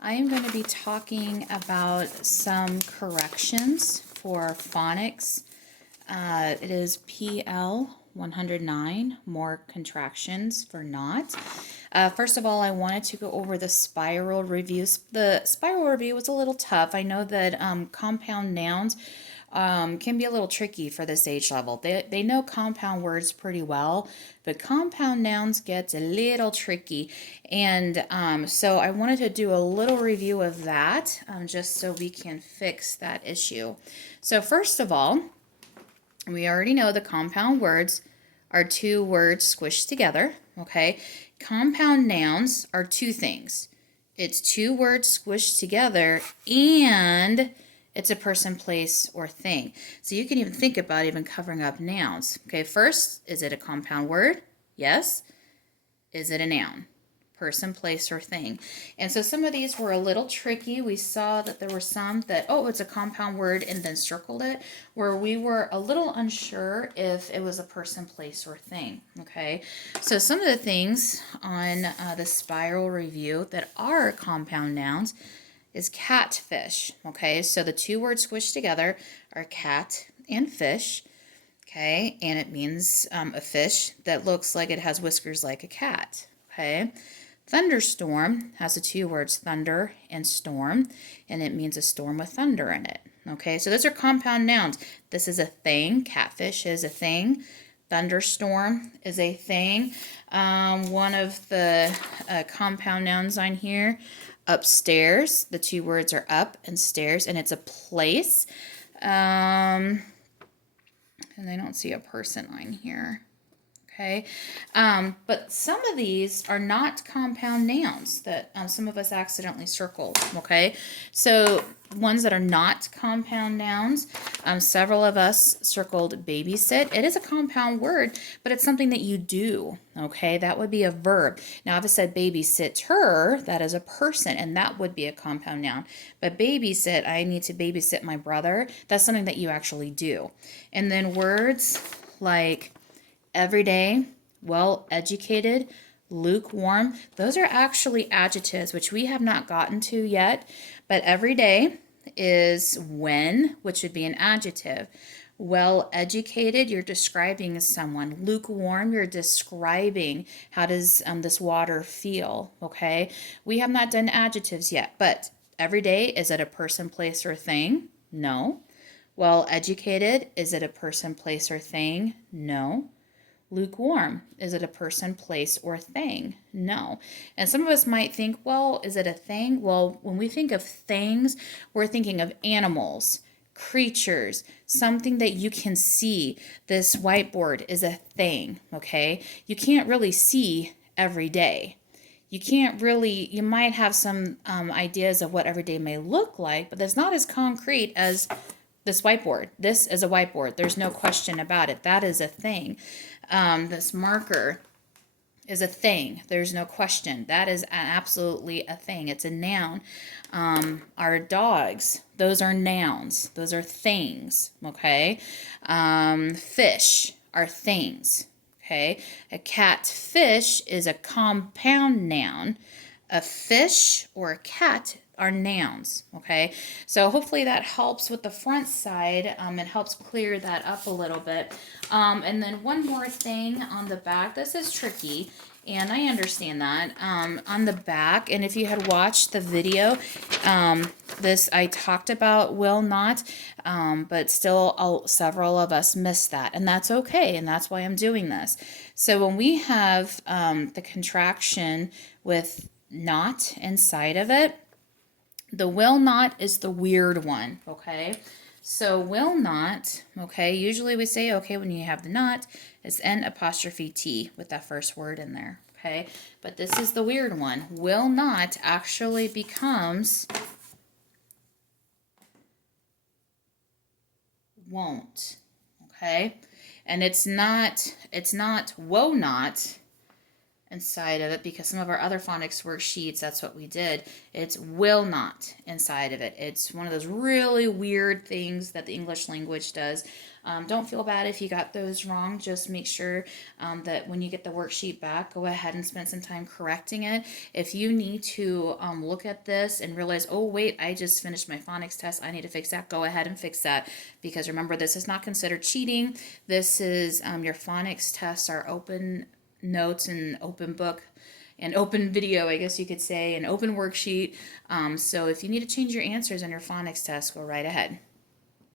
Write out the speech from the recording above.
I am going to be talking about some corrections for phonics. It is PL 109, more contractions for not. First of all, I wanted to go over the spiral reviews. The spiral review was a little tough. I know that compound nouns can be a little tricky for this age level. They know compound words pretty well, but compound nouns gets a little tricky. And so I wanted to do a little review of that just so we can fix that issue. So first of all, we already know the compound words are two words squished together, okay? Compound nouns are two things. It's two words squished together and it's a person, place, or thing. So you can even think about even covering up nouns. Okay, first, is it a compound word? Yes. Is it a noun? Person, place, or thing. And so some of these were a little tricky. We saw that there were some that, oh, it's a compound word and then circled it, where we were a little unsure if it was a person, place, or thing. Okay, so some of the things on the spiral review that are compound nouns is catfish. Okay, so the two words squished together are cat and fish. Okay, and it means a fish that looks like it has whiskers like a cat. Okay, thunderstorm has the two words thunder and storm, and it means a storm with thunder in it. Okay, so those are compound nouns. This is a thing. Catfish is a thing. Thunderstorm is a thing. One of the compound nouns on here, upstairs. The two words are up and stairs, and it's a place. And I don't see a person on here. Okay, but some of these are not compound nouns that some of us accidentally circled. Okay, so ones that are not compound nouns, several of us circled babysit. It is a compound word, but it's something that you do. Okay, that would be a verb. Now, if it said babysitter, that is a person, and that would be a compound noun. But babysit, I need to babysit my brother, that's something that you actually do. And then words like everyday, well-educated, lukewarm, those are actually adjectives, which we have not gotten to yet. But everyday is when, which would be an adjective. Well-educated, you're describing someone. Lukewarm, you're describing how does this water feel, okay? We have not done adjectives yet, but everyday, is it a person, place, or thing? No. Well-educated, is it a person, place, or thing? No. Lukewarm, is it a person, place, or thing? No. And some of us might think, well, is it a thing? Well, when we think of things, we're thinking of animals, creatures, something that you can see. This whiteboard is a thing, okay? You can't really see every day. You can't really, you might have some ideas of what every day may look like, but that's not as concrete as this whiteboard. This is a whiteboard. There's no question about it. That is a thing. This marker is a thing. There's no question. That is absolutely a thing. It's a noun. Our dogs, those are nouns. Those are things, okay? Fish are things, okay? A catfish is a compound noun. A fish or a cat are nouns, okay? So hopefully that helps with the front side. It helps clear that up a little bit. And then one more thing on the back. This is tricky, and I understand that. On the back, and if you had watched the video, this I talked about will not, but still several of us missed that, and that's okay, and that's why I'm doing this. So when we have the contraction with not inside of it, the will not is the weird one, okay? So will not, okay, usually we say, okay, when you have the not, it's N apostrophe T with that first word in there, okay? But this is the weird one. Will not actually becomes won't, okay? And it's not woe not, inside of it, because some of our other phonics worksheets, that's what we did. It's will not inside of it. It's one of those really weird things that the English language does. Don't feel bad if you got those wrong. Just make sure that when you get the worksheet back, go ahead and spend some time correcting it. If you need to look at this and realize, oh, wait, I just finished my phonics test, I need to fix that, go ahead and fix that. Because remember, this is not considered cheating. This is your phonics tests are open notes and open book and open video, I guess you could say, an open worksheet. So if you need to change your answers on your phonics test, go right ahead.